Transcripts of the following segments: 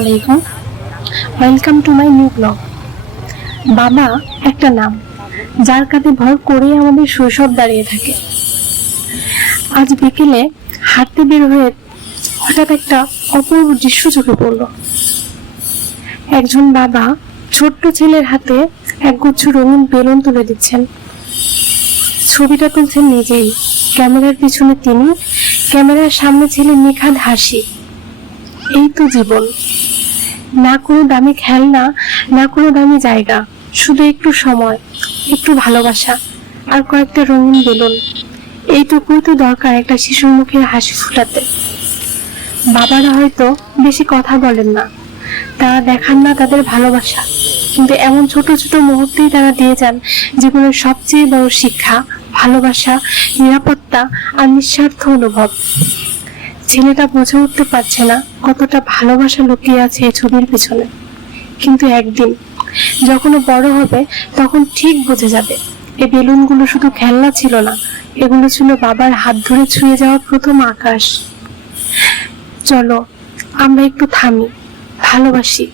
আলাইকুম, welcome to my new blog. বাবা একটা নাম যার কাঁধে ভর করেই আমাদের শৈশব দাঁড়িয়ে থাকে। আজ বিকেলে হাঁটতে বের হয়ে হঠাৎ একটা অপূর্ব দৃশ্য চোখে পড়ল। একজন বাবা ছোট্ট ছেলের হাতে একগুচ্ছ রঙিন বেলুন তুলে দিচ্ছেন। ছবিটা তুলছেন নিজেই, ক্যামেরার পিছনে তিনি, ক্যামেরার সামনে ছেলের নিখাদ হাসি। এই তো জীবন, না কোনো দামি খেলনা, না কোনো দামি জায়গা, শুধু একটু সময়, একটু ভালোবাসা আর কয়েকটা রঙিন বেলুন। এইটুকুই তো দরকার একটা শিশুর মুখে হাসি ফুটাতে। বাবারা হয়তো বেশি কথা বলেন না, তারা দেখান না তাদের ভালোবাসা, কিন্তু এমন ছোট ছোট মুহূর্তেই তারা দিয়ে যান জীবনের সবচেয়ে বড় শিক্ষা, ভালোবাসা, নিরাপত্তা আর নিঃস্বার্থ অনুভব। ছেলেটা বুঝে উঠতে পারছে না কতটা ভালোবাসা লুকিয়ে আছে এই ছবির পিছনে, কিন্তু একদিন যখন ও বড় হবে তখন ঠিক বুঝে যাবে এই বেলুনগুলো শুধু খেলনা ছিল না, এগুলো ছিল বাবার হাত ধরে ছুঁয়ে যাওয়া প্রথম আকাশ। চলো আমরা একটু থামি, ভালোবাসি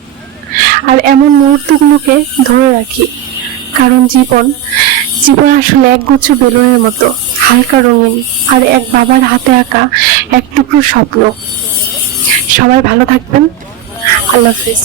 আর এমন মুহূর্তগুলোকে ধরে রাখি, কারণ জীবন আসলে একগুচ্ছ বেলুনের মতো হালকা রঙিন আর এক বাবার হাতে আঁকা এক টুকরো স্বপ্ন। সবাই ভালো থাকবেন, আল্লাহ হাফেজ।